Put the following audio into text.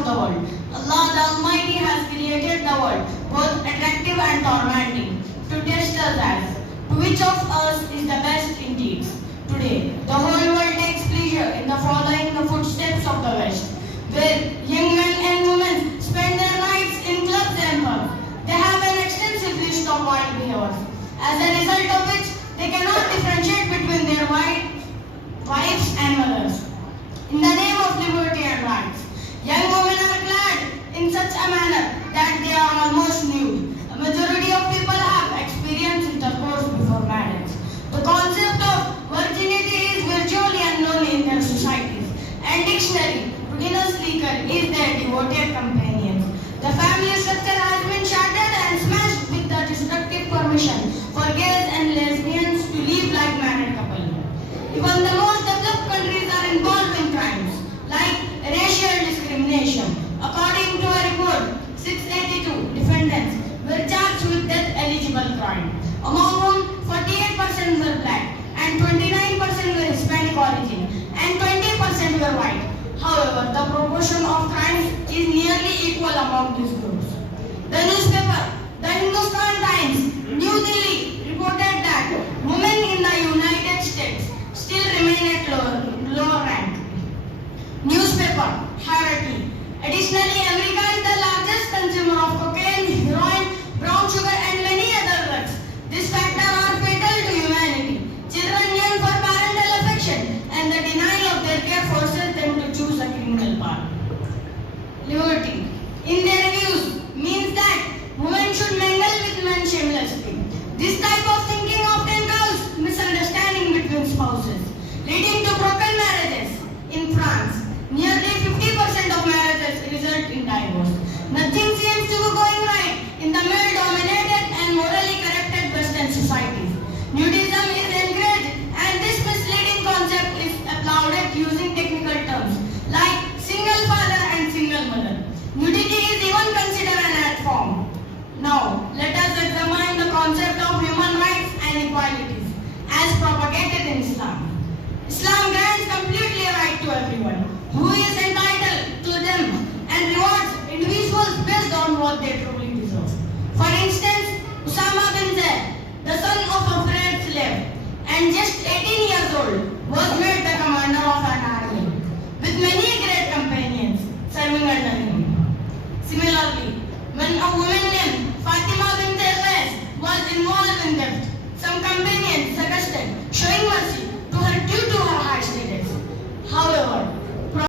of the world. Allah the Almighty has created the world, both attractive and tormenting, to test us as to which of us is the best in deeds. Today, the whole world takes pleasure in the following the footsteps of the West, where young men and women spend their nights in clubs and pubs. They have an extensive list of wild behaviors, as a result of which they cannot differentiate between their wives and mothers. In the name of liberty and rights, young women are clad in such a manner that they are almost nude. A majority of people have experienced intercourse before marriage. The concept of virginity is virtually unknown in their societies, and dictionary, Rudinus Leaker, is their devoted companions. The family structure has been shattered and smashed with the destructive permission for gays and lesbians to live like married couple. Even the most developed countries are involved in crimes like racial discrimination. According to a report, 682 defendants were charged with death-eligible crime, among whom 48% were black and 29% were Hispanic origin and 20% were white. However, the proportion of crimes is nearly equal among these groups. The newspaper, the Hindustan Times, New Delhi, reported that women in the United States still remain at lower rank. Newspaper, Harati. Additionally, America is the largest consumer of cocaine, heroin, brown sugar and many other drugs. These factors are fatal to humanity. Children yearn for parental affection and the denial of their care forces them to choose a criminal path. Liberty, in their views, means that women should mingle with men shamelessly. This type of thinking often causes misunderstanding between spouses, leading to broken marriages. In France, nearly 50% of marriages result in divorce. Nothing seems to be going right in the male-dominated and morally corrupted Western societies. Nudism is encouraged and this misleading concept is applauded using technical terms like single father and single mother. Nudity is even considered an art form. Now, let us examine the concept of human rights and equalities as propagated in Islam. Islam grants completely right to everyone who